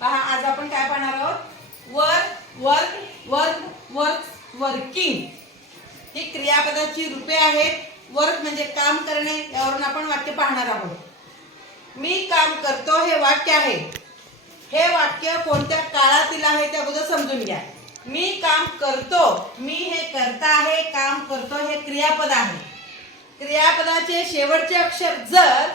पहा आज आपण काय पाहणार आहोत? Work work work work working ही क्रियापदाची रूपे आहेत. वर्क म्हणजे काम करणे यावरून आपण वाक्य पाहणार आहोत. मी काम करतो हे वाक्य आहे. हे वाक्य कोणत्या काळातील आहे त्याबद्दल अगोदर समजून घ्या. मी काम करतो मी हे करता आहे काम करतो हे क्रियापद आहे. क्रियापदाचे शेवटचे अक्षर जर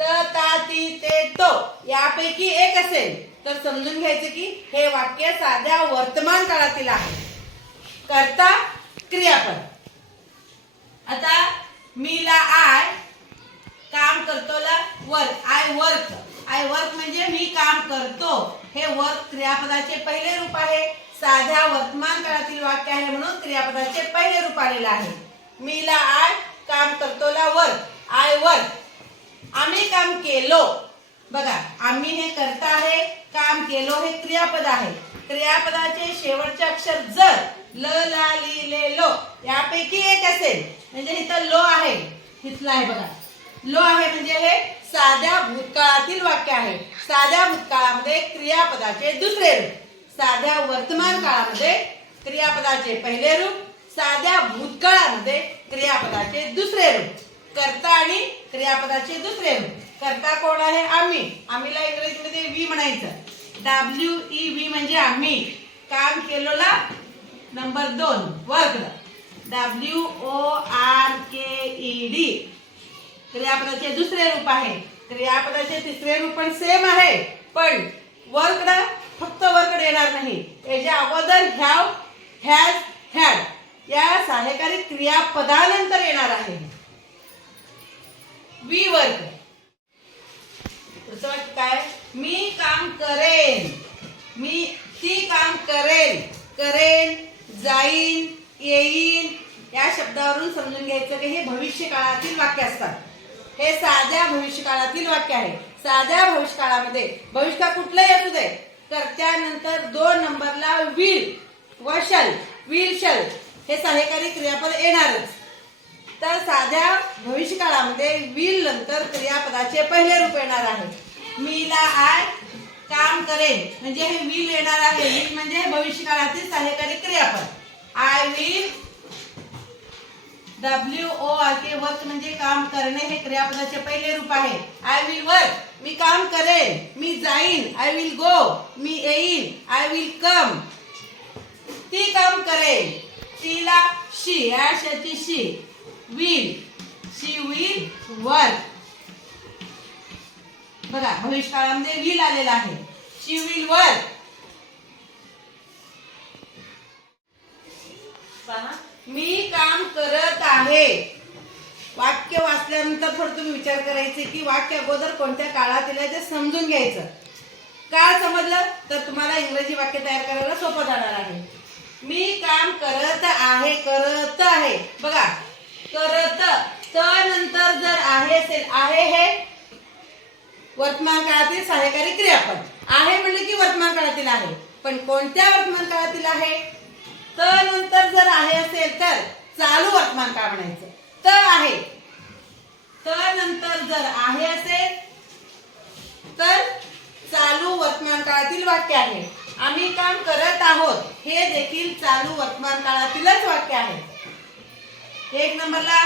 त ता ती. ते तो यापैकी एक असेल. तर समजून घ्यायचे की हे वाक्य साध्या वर्तमान काळातील आहे. करता क्रियापद. आता मीला आय काम करतोला work. I work. I work म्हणजे मी काम करतो. हे वर्क क्रियापदाचे पहिले रूप आहे. साध्या वर्तमान काळातील वाक्य आहे म्हणून क्रियापदाचे पहिले रूप आलेलं आहे. मीला आय काम करतोला वर्क. I work. आम्ही काम केलो. बघा आम्ही हे करता आहे काम केलो हे क्रियापद आहे. क्रियापदाचे शेवटचे अक्षर जर ल ला ली ले लो यापैकी एक असेल. म्हणजे इथं लो आहे. इथलं आहे बघा. लो आहे म्हणजे हे साध्या भूतकाळातील वाक्य आहे. साध्या भूतकाळामध्ये क्रियापदाचे दुसरे रूप. साध्या वर्तमान काळामध्ये क्रियापदाचे पहिले रूप. साध्या भूतकाळामध्ये क्रियापदाचे दुसरे रूप. कर्ता आणि क्रियापदाचे दुसरे रूप. कर्ता कोण आहे? आम्ही. आम्हीला इंग्रजीमध्ये वी म्हणायचं. डब्ल्यू ई व्ही म्हणजे आम्ही. काम केलोला नंबर दोन वर्ग. W O R K E D क्रियापदाचे दुसरे रूप आहे. क्रियापदाचे तिसरे रूप पण सेम आहे. पण वर्कड फक्त वर्कड येणार नाही. याच्या अगोदर हॅव हॅज हॅड या सहाय्यकारी क्रियापदानंतर येणार आहे. We work. पुढचं वाक्य काय? मी काम करेन. मी ती काम करेल. करेन जाईन येईन. या शब्दावरून समजून घ्यायचं की हे भविष्य काळातील वाक्य असतात. हे साध्या भविष्य काळातील वाक्य आहे. साध्या भविष्य काळामध्ये भविष्य कुठलंही असू दे. तर त्यानंतर दोन नंबरला विल व शल विल शल हे सहाय्यकारी क्रियापद येणारच. तर साध्या भविष्य काळामध्ये विल नंतर क्रियापदाचे पहिले रूप येणार आहे. मीला आय काम करेन. म्हणजे हे विल येणार आहे. विल म्हणजे हे भविष्य काळातील सहाय्यकारी क्रियापद. I will W O R K work म्हणजे काम करणे हे क्रियापदाचे पहिले रूप आहे. I will work. मी काम करेन. मी जाईन. I will go. मी येईन. I will come. ती काम करेल तिला शी. या शची शी. Will. She will work. बघा भविष्यकाळामध्ये विल आलेला आहे. शी विल वर्क मी काम करत आहे. वाक्य वाचल्यानंतर थोडं तुम्ही विचार करायचे की वाक्य अगोदर कोणत्या काळात येईल ते समजून घ्यायचं. काळ समजलं तर तुम्हाला इंग्रजी वाक्य तयार करायला सोपं जाणार आहे. मी काम करत आहे करत आहे. बघा करत त नंतर जर आहे असेल आहे हे वर्तमान काळातील सहाय्यकारी क्रियापद. आहे म्हणलं की वर्तमान काळातील आहे. पण कोणत्या वर्तमान काळातील आहे? त नंतर जर आहे असेल तर चालू वर्तमान काळ म्हणायचं. त आहे. तर नंतर जर आहे असेल तर चालू वर्तमान काळातील वाक्य आहे. आम्ही काम करत आहोत. हे देखील चालू वर्तमान काळातीलच वाक्य आहे. एक नंबरला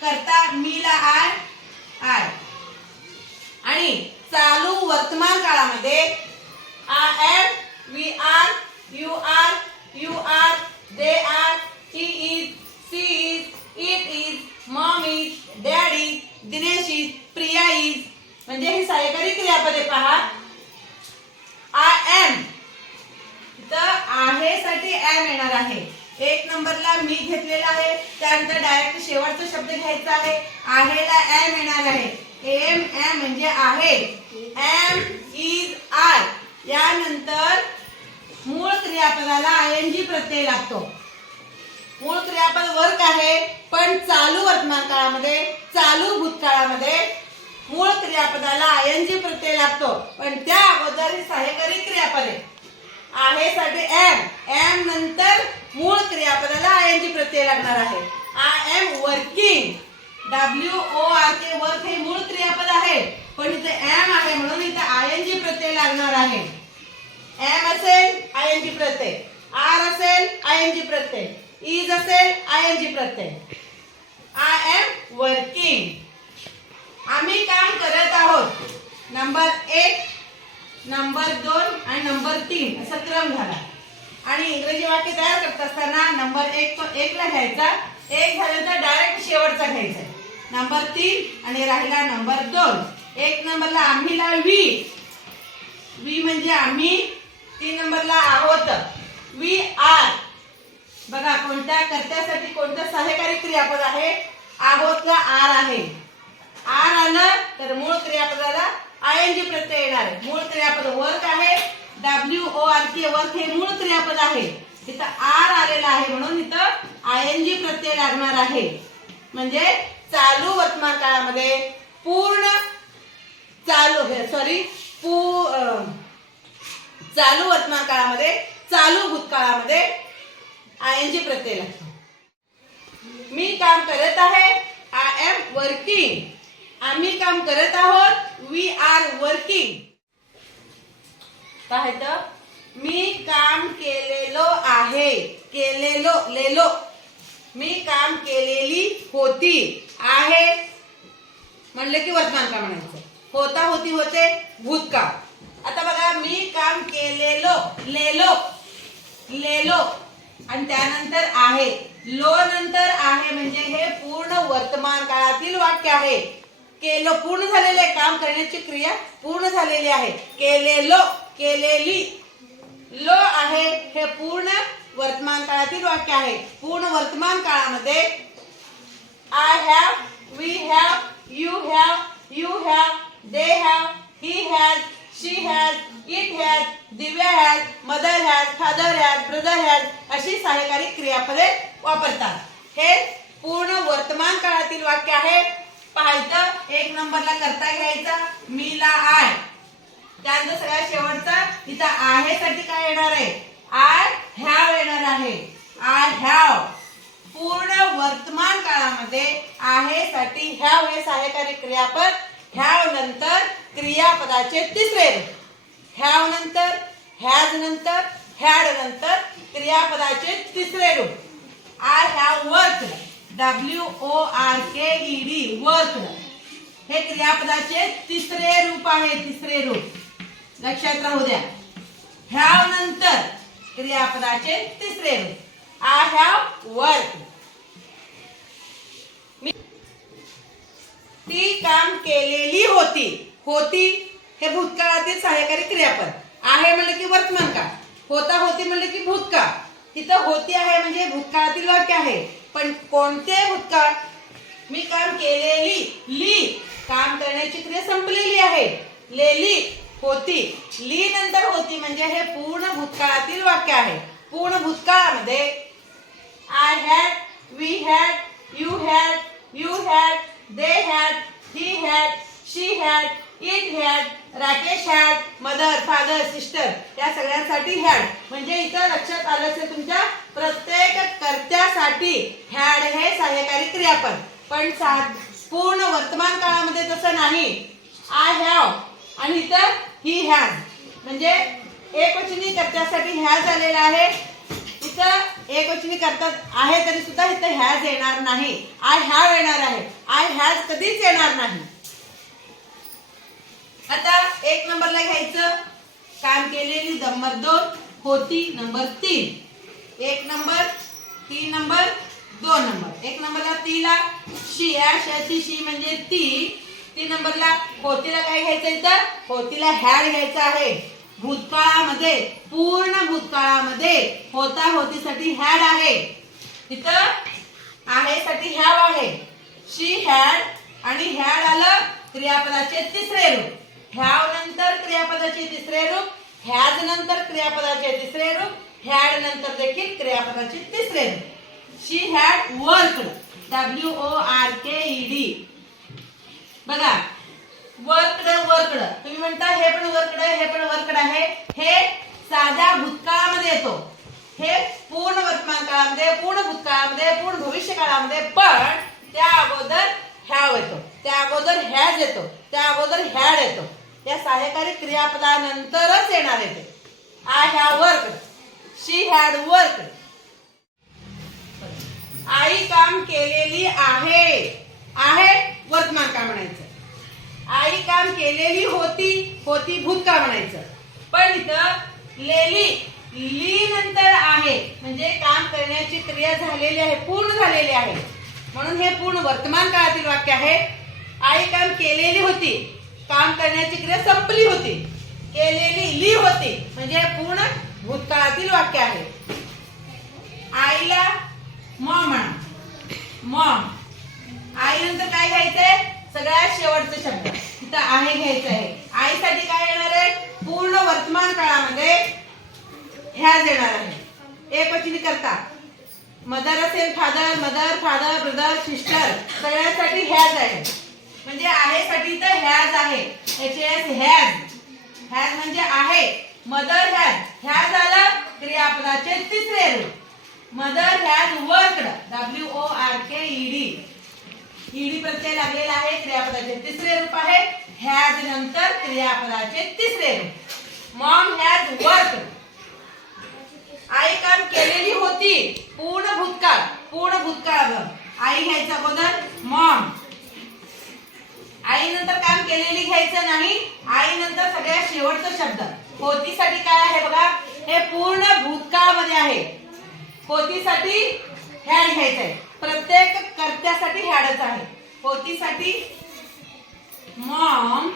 करता मीला आय आय. आणि चालू वर्तमान काळामध्ये I am we are you are you are they are he is she is it is mom is dad is Dinesh is Priya is म्हणजे ही सहाय्यकारी क्रियापदे पहा. आय एम इथं आहे साठी एम येणार आहे. एक नंबरला मी घेतलेला आहे. त्यानंतर डायरेक्ट शेवटचा शब्द घ्यायचा आहे. आहेला एम येणार आहे. एम एम म्हणजे आहे. एम इज आय यानंतर मूळ क्रियापदाला आय एन जी प्रत्यय लागतो. मूळ क्रियापद वर्क आहे पण चालू वर्तमान काळामध्ये चालू भूतकाळामध्ये मूळ क्रियापदाला आय एन जी प्रत्यय लागतो. पण त्या अगोदर ही सहाय्यकारी क्रियापद आहे. आहे साठी एम एम नंतर मूळ क्रियापदाला आय एन जी प्रत्यय लागणार आहे. I am working W O R K work हे मूळ क्रियापद आहे. पण इथे एम आहे म्हणून इथे आय एन जी प्रत्यय लागणार आहे. एम असेल I N G Pratyaya. R असेल आय एन जी प्रत्यय. इज असेल I N G Pratyaya. I am working आम्ही काम करत आहोत. नंबर एक नंबर दोन आणि तीन असा क्रम झाला. आणि इंग्रजी वाक्य तयार करत असताना नंबर एक तो एकला घ्यायचा एक झाल्यानंतर डायरेक्ट शेवटचा घ्यायचा. नंबर तीन आणि राहिला नंबर दोन. एक नंबरला आम्हीला वी. वी म्हणजे आम्ही तीन नंबरला आहोत. We are. बघा कोणत्या कर्त्यासाठी कोणतं सहकारी क्रियापद आहे? आहोतला आर आहे. आर आलं तर मूळ क्रियापदाला आय एन जी प्रत्यय येणार मूळ क्रियापद वर्क आहे? W O R K work हे मूळ क्रियापद आहे. इथं आर आलेला आहे म्हणून इथं आय एन जी प्रत्यय लागणार आहे. म्हणजे चालू वर्तमान काळामध्ये पूर्ण चालू सॉरी पू चालू वर्तमान काळामध्ये चालू भूतकाळामध्ये आय एन जी प्रत्यय लागतो. मी काम करत आहे आय एम वर्किंग आम्ही काम करत आहोत वी आर वर्किंग काय तर मी काम केलेलो आहे केलेलो लेलो. मी काम केलेली होती आहे म्हणलं की वर्तमान का म्हणायचं. होता होती होते भूतकाळ. आता बघा मी काम केलेलो लेलो लेलो. आणि त्यानंतर आहे लो नंतर आहे म्हणजे हे पूर्ण वर्तमान काळातील वाक्य आहे. केलो पूर्ण झालेले आहे. काम करण्याची क्रिया पूर्ण झालेली आहे. केलेलो केलेली लो आहे हे पूर्ण वर्तमान काळातील वाक्य आहे. पूर्ण वर्तमान काळामध्ये I have we have you have you have they have he has she has it has Divya has mother has father has brother has अशी सहाय्यकारी क्रियापदे वापरतात. हे पूर्ण वर्तमान काळातील वाक्य आहे. पाहायचं एक नंबरला करता घ्यायचा. मीला आय त्यानंतर सगळ्यात शेवटचा इथं आहे साठी काय येणार आहे? आय हॅव येणार आहे. आय हॅव पूर्ण वर्तमान काळामध्ये आहे साठी हॅव हे सहाय्यकारी क्रियापद हॅव नंतर क्रियापदाचे तिसरे रूप. हॅव नंतर हॅज नंतर हॅड नंतर क्रियापदाचे तिसरे रूप. I have work. W O R K E D work. हे क्रियापदाचे तिसरे रूप आहे तिसरे रूप. लक्षात राहू द्या. ह्याव नंतर क्रियापदाचे तिसरे रूप. आय हॅव वर्क ती काम केलेली होती. होती हे भूतकाळातील सहाय्यकारी क्रियापद. आहे म्हणलं की वर्तमान काळ. होता होती म्हणलं की भूतकाळ. तिथं होती आहे म्हणजे भूतकाळातील वाक्य आहे. पण कोणते भूतकाळ? मी काम केलेली ली. काम करण्याची क्रिया संपलेली आहे. लेली. होती. ली नंतर होती म्हणजे हे पूर्ण भूतकाळातील वाक्य आहे. पूर्ण भूतकाळामध्ये I had we had you had you had they had he had she had it had Rakesh had mother father sister या सगळ्यांसाठी हॅड म्हणजे इथं लक्षात आलं असेल तुमच्या प्रत्येक कर्त्यासाठी हॅड हे सहाय्यकारी क्रियापद. पण पूर्ण वर्तमान काळामध्ये तसं नाही. आय हॅव आणि इथं ही हॅज म्हणजे एकवचनी कर्त्यासाठी हॅज आलेला आहे. इथं एकवचनी करतात आहे तरी सुद्धा इथं हॅज येणार नाही. आय हॅव येणार आहे. आय हॅज कधीच येणार नाही. आता एक नंबरला घ्यायचं. काम केलेली नंबर दोन होती नंबर तीन. एक नंबर तीन नंबर दोन नंबर. एक नंबरला तीला शी या शाची शी म्हणजे ती तीन नंबरला पोतीला काय घ्यायचं तर? पोतीला हॅड घ्यायचं आहे. भूतकाळामध्ये पूर्ण भूतकाळामध्ये होता होतीसाठी हॅड आहे. इथं आहे साठी हॅव आहे. शी हॅड आणि हॅड आलं क्रियापदाचे तिसरे रूप. हॅव नंतर क्रियापदाचे तिसरे रूप हॅज नंतर क्रियापदाचे तिसरे रूप हॅड नंतर देखील क्रियापदाचे तिसरे रूप. She had work W O R K E D बघा वर्कड वर्कड. तुम्ही म्हणता हे पण वर्कड हे पण वर्कड आहे. हे साध्या भूतकाळामध्ये येतो. हे पूर्ण वर्तमान काळामध्ये पूर्ण भूतकाळामध्ये पूर्ण भविष्य काळामध्ये पण त्या अगोदर ह्या येतो. त्या अगोदर हॅड येतो. त्या अगोदर हॅड येतो. या सहाय्यकारी क्रियापदानंतरच येणार येते I have work she had work आई काम केलेली आहे. आहे? वर्तमान का म्हणायचं. आई काम केलेली होती होती भूतकाळ म्हणायचं. पण इथं लेली ली नंतर आहे. म्हणजे काम करण्याची क्रिया झालेली आहे पूर्ण झालेली आहे. म्हणून हे पूर्ण वर्तमान काळातील वाक्य आहे. आई काम केलेली होती काम करण्याची क्रिया संपली होती. केलेली ली होती. म्हणजे हे पूर्ण भूतकाळातील वाक्य आहे आईला मॉम म्हणा मॉम आईनंतर काय घ्यायचंय सगळ्यात शेवटचा शब्द तिथं आहे घ्यायचं आहे आईसाठी काय येणार आहे पूर्ण वर्तमान काळामध्ये ह्याच येणार आहे. एक वचनी करता. मदर असेल father mother father brother sister सगळ्यांसाठी ह्याच आहे. म्हणजे आहे साठी तर ह्याच आहे. एच एस हॅज हॅज म्हणजे आहे. मदर हॅज ह्या झालं क्रियापदाचे तिसरे रूप. Mother has worked. W O R K E D E D प्रत्यय लागलेला आहे. क्रियापदाचे तिसरे रूप आहे. हॅज नंतर क्रियापदाचे तिसरे रूप. मॉम हॅज वर्क आई काम केलेली होती. पूर्ण भूतकाळ पूर्ण भूतकाळ अगं. आई घ्यायचं अगोदर मॉम आई नंतर काम केलेली घ्यायचं नाही आई नंतर सगळ्यात शेवटचा शब्द. होतीसाठी काय आहे बघा? हे पूर्ण भूतकाळामध्ये आहे. होतीसाठी हॅड घ्यायचंय. प्रत्येक कर्त्यासाठी हॅडच आहे. होतीसाठी मॉम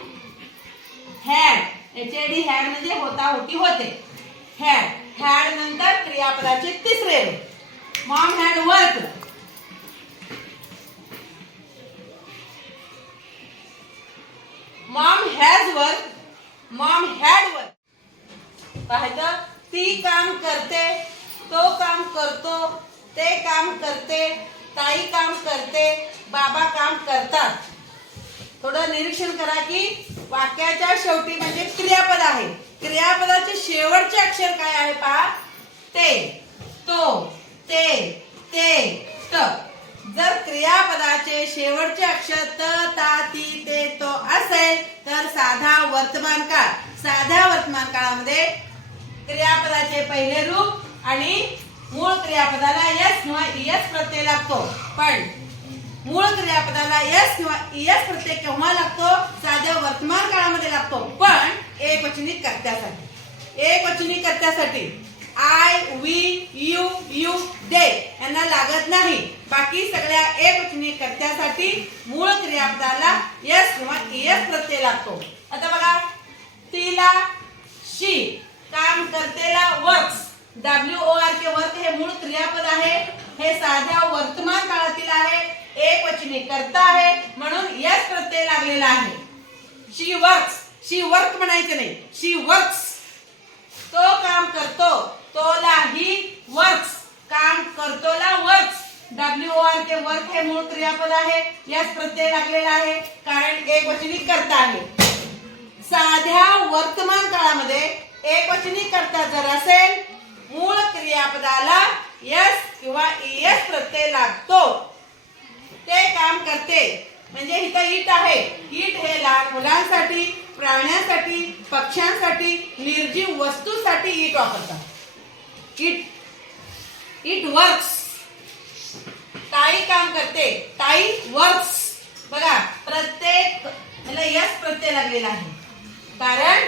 हॅड एच हॅड म्हणजे होता होती होते. हॅड हॅड नंतर क्रियापदाचे तिसरे रूप. Mom had work mom has work mom had work पाहायचं? ती काम करते तो काम करतो ते काम करते ताई काम करते बाबा काम करतात. थोडं निरीक्षण करा की वाक्याच्या शेवटी म्हणजे क्रियापद आहे. क्रियापदाचे शेवटचे अक्षर काय आहे पहा? ते तो ते ते त. जर क्रियापदाचे शेवटचे अक्षर त ता ती ते तो असेल तर साधा वर्तमान काळ. साध्या वर्तमान काळामध्ये क्रियापदाचे पहिले रूप आणि मूळ क्रियापदाला यस किंवा इयस प्रत्यय लागतो. पण मूळ क्रियापदाला यस किंवा इयस प्रत्यय केव्हा लागतो? साध्या वर्तमान काळामध्ये लागतो. पण एक वचनी कर्त्यासाठी एक वचनी कर्त्यासाठी I we you you they यांना लागत नाही. बाकी सगळ्या एक वचनी कर्त्यासाठी मूळ क्रियापदाला यस किंवा इयस प्रत्यय लागतो. आता बघा तिला शी काम करतेला works W O R K work हे मूळ क्रियापद आहे. हे साध्या वर्तमान काळातील आहे. एक वचनी करता आहे. म्हणून यस प्रत्यय लागलेला आहे. शी वर्क्स शी वर्क म्हणायचं नाही. शी वर्क्स तो काम करतो तोला ही वर्क्स काम करतोला works W R K work हे मूळ क्रियापद आहे. यस प्रत्यय लागलेला आहे कारण एक वचनी करता आहे. साध्या वर्तमान काळामध्ये एक वचनी करता जर असेल मूळ क्रियापदाला यस किंवा इयस प्रत्यय लागतो. ते काम करते. म्हणजे इथं ईट आहे. ईट हे लहान मुलांसाठी प्राण्यांसाठी पक्ष्यांसाठी निर्जीव वस्तूसाठी ईट वापरतात. इट इट वर्क्स ताई काम करते. ताई वर्क्स बघा प्रत्येक मला यस प्रत्यय लागलेला आहे. कारण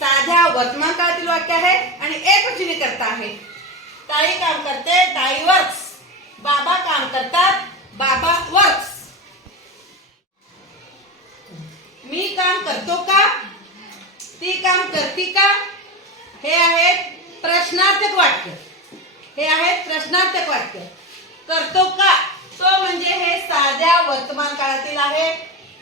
साध्या वर्तमान काळातील वाक्य आहे आणि एक वचनी करता आहे. ताई काम करते ताई वर्क्स बाबा काम करतात बाबा वर्क्स मी काम करतो का? ती काम करती का? हे आहेत प्रश्नार्थक वाक्य. हे आहेत प्रश्नार्थक वाक्य. करतो का? तो म्हणजे हे साध्या वर्तमान काळातील आहे.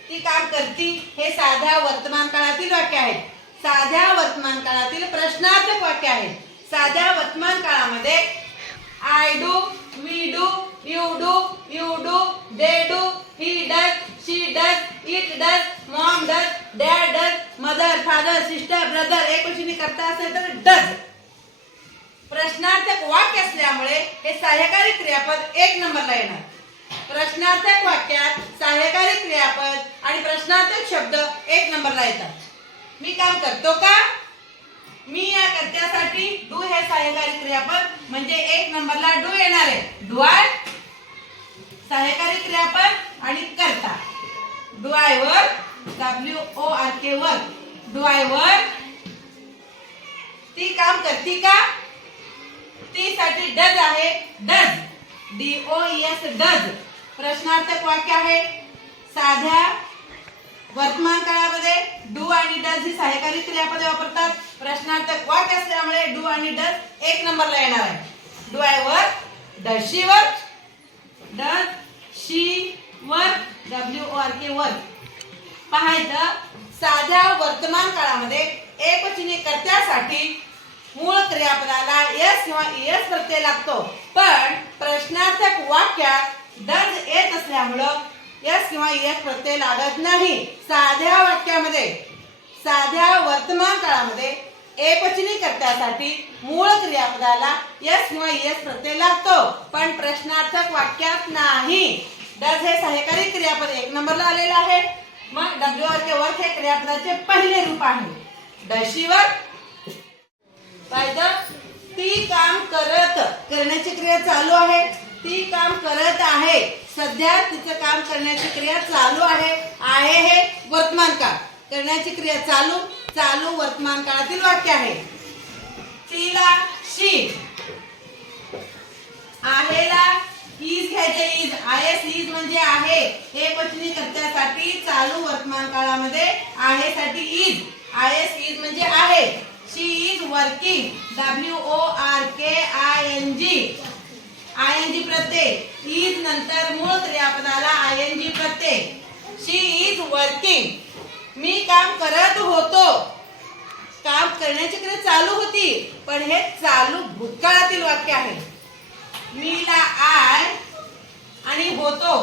ती काम करती हे साध्या वर्तमान काळातील वाक्य आहेत साध्या वर्तमान काळातील प्रश्नार्थक वाक्य आहेत साध्या वर्तमान काळामध्ये I do we do you do you do they do He does, she does, it does, mom does, dad does, mother father sister brother एक वचनी करता असेल तर डज प्रश्नार्थक वाक्य असल्यामुळे हे सहाय्यकारी क्रियापद एक नंबरला येणार. प्रश्नार्थक वाक्यात सहाय्यकारी क्रियापद आणि प्रश्नार्थक शब्द एक नंबरला येतात. मी काम करतो का? मी या कर्त्यासाठी डू हे सहाय्यकारी क्रियापद म्हणजे एक नंबरला डू येणार. आहे डू आय? सहाय्यकारी क्रियापद आणि करता. Driver W O R K वर. ड्रायव्हर ती काम करती का? ती साठी डज आहे. Does. D O S does. प्रश्नार्थक वाक्य आहे. साध्या वर्तमान काळामध्ये डू आणि डज ही सहाय्यकारी क्रियापदे वापरतात. प्रश्नार्थक वाक्य असल्यामुळे डू आणि डज एक नंबरला येणार आहे. Do I work does she work does she were W O R K work पाहायचं साध्या वर्तमान काळामध्ये एकवचनी कर्त्यासाठी मूळ क्रियापदाला एस किंवा एस प्रत्यय लागतो. पण प्रश्नार्थक वाक्यात दर्ज येत असल्यामुळं एस किंवा एस प्रत्यय लागत नाही. साध्या वाक्यामध्ये साध्या वर्तमान काळामध्ये एकवचनी कर्त्यासाठी मूळ क्रियापदाला यस किंवा एस प्रत्यय लागतो. पण प्रश्नार्थक वाक्यात नाही. डज हे सहकारी क्रियापद एक नंबरला आलेलं आहे. मग डब्ल्यूआरचे वर्क हे क्रियापदाचे पहिले रूप आहे. डशीवर ती काम करत करण्याची क्रिया चालू आहे. ती काम करत आहे. सध्या तिचं काम करण्याची क्रिया चालू आहे. आहे हे वर्तमान काळ करण्याची क्रिया चालू. चालू वर्तमान काळातील वाक्य आहे. तिला शी आहेला इज घ्यायचे इज आय एस इज म्हणजे आहे. हे पत्नी कर्त्यासाठी चालू वर्तमान काळामध्ये आहे साठी इज आय एस इज म्हणजे आहे. She is working. W O R K I N G. I N G Pratyaya. Is नंतर मूळ क्रियापदाला आय एन जी प्रत्यय. She is working. मी काम करत होतो. काम करण्याची क्रिया चालू होती पण हे चालू भूतकाळातील वाक्य आहे. मीला आय आणि होतो.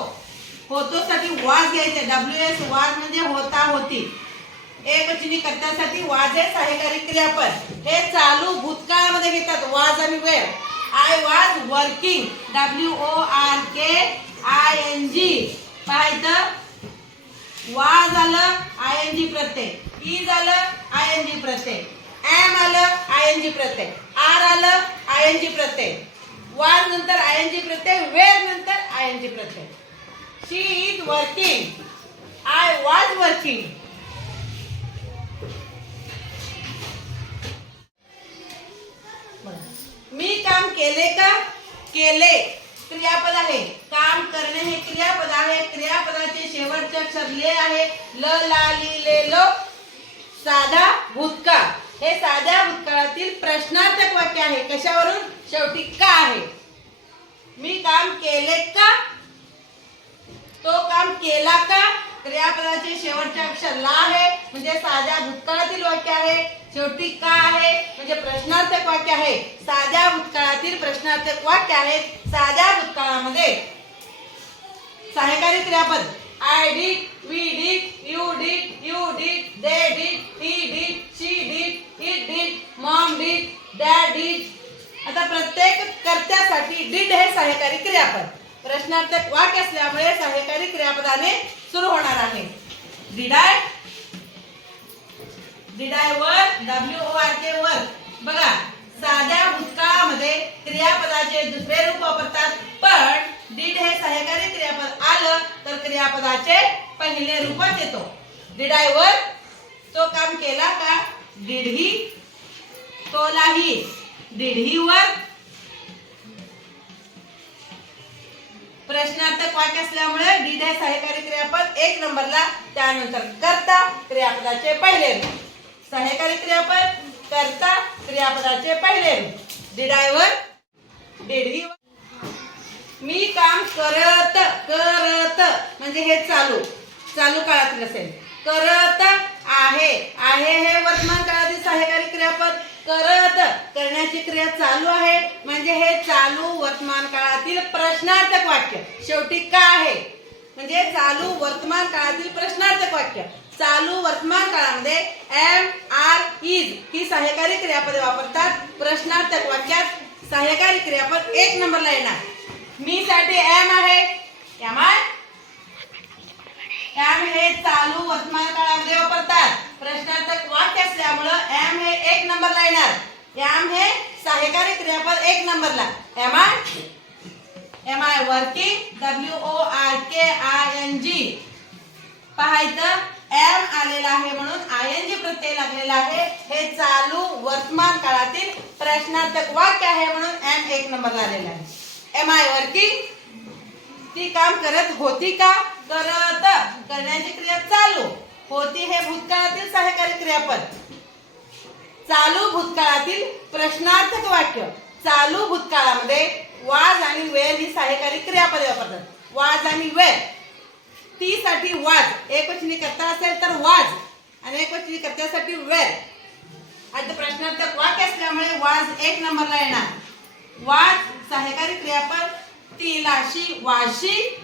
होतो साठी वाज घ्यायचे. डब्ल्यू एस वाज म्हणजे होता होती. एकवचनी कर्त्यासाठी वाज हे सहाय्यकारी क्रियापद. हे चालू भूतकाळामध्ये घेतात. वाज आणि वेळ. I was working W O R K I N G पाहायचं. वा झालं I N G Pratyaya E झालं I N G Pratyaya M आलं I N G Pratyaya R आलं आय एन जी प्रत्यय. वार नंतर आय एन जी प्रत्यय वेळ नंतर I N G Pratyaya. She is working I was working मी काम केले का? केले. क्रियापद आहे. काम करणे हे क्रियापद आहे. क्रियापदाचे शेवटचे अक्षर ले आहे. ल ला ली ले लो. साधा भूतकाळ. हे साध्या भूतकाळातील प्रश्नार्थक वाक्य आहे. कशावरून? शेवटी का आहे? मी काम केले का? तो काम केला का? क्रियापदाचे शेवटचे अक्षर ला आहे. म्हणजे साध्या भूतकाळातील वाक्य आहे. शेवटी का आहे? म्हणजे प्रश्नार्थक वाक्य आहे. साध्या भूतकाळातील प्रश्नार्थक वाक्य आहे साध्या भूतकाळामध्ये. सहकारी क्रियापद. I did we did you did you did they प्रश्नार्थक वाक्य असल्यामुळे डिड सहकारी क्रियापद एक नंबरला त्यानंतर करता क्रियापदाचे पहिले सहकारी क्रियापद करता क्रियापदाचे पहिले डिडायवर डिड मी काम करत करत म्हणजे हे चालू. चालू काळातील असेल करत आहे आहे हे वर्तमान काळातील सहाय्यकारी क्रियापद. करत करण्याची क्रिया चालू आहे. म्हणजे हे चालू वर्तमान काळातील प्रश्नार्थक वाक्य. शेवटी का आहे? म्हणजे चालू वर्तमान काळातील प्रश्नार्थक वाक्य. चालू वर्तमान काळामध्ये एम आर इज ही सहाय्यकारी क्रियापदे वापरतात. प्रश्नार्थक वाक्यात सहाय्यकारी क्रियापद एक नंबरला येणार. मी साठी एम आहे. एम आय एम हे चालू वर्तमान काळामध्ये वापरतात. प्रश्नार्थक वाक्य असल्यामुळं एम हे एक नंबरला येणार. एम हे सहाय्यकारी क्रियापद एक नंबरला. Am I am I working W O R K I N G पहा इथं एम आलेला आहे म्हणून आय एन जी प्रत्यय लागलेला आहे. हे चालू वर्तमान काळातील प्रश्नार्थक वाक्य आहे म्हणून एम एक नंबरला आलेला आहे. एम आय वर्किंग ती काम करत होती का? करत. करण्याची क्रिया चालू. होती हे भूतकाळातील सहकारी क्रियापद. चालू भूतकाळातील प्रश्नार्थक वाक्य. चालू भूतकाळामध्ये वाज आणि वेळ ही सहाय्यकारी क्रियापदे वापरतात. वाज आणि वेळ. ती साठी वाज. एकवचनी करता असेल तर वाज. आणि एकवचनी करत्यासाठी वेळ. आता प्रश्नार्थक वाक्य असल्यामुळे वाज एक नंबरला येणार. वाज सहाय्यकारी क्रियापद. तिलाशी वाशी.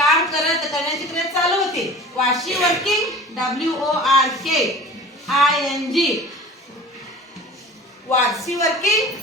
काम करत करण्याची क्रिया चालू होती. Was she working W O R K I N G was she working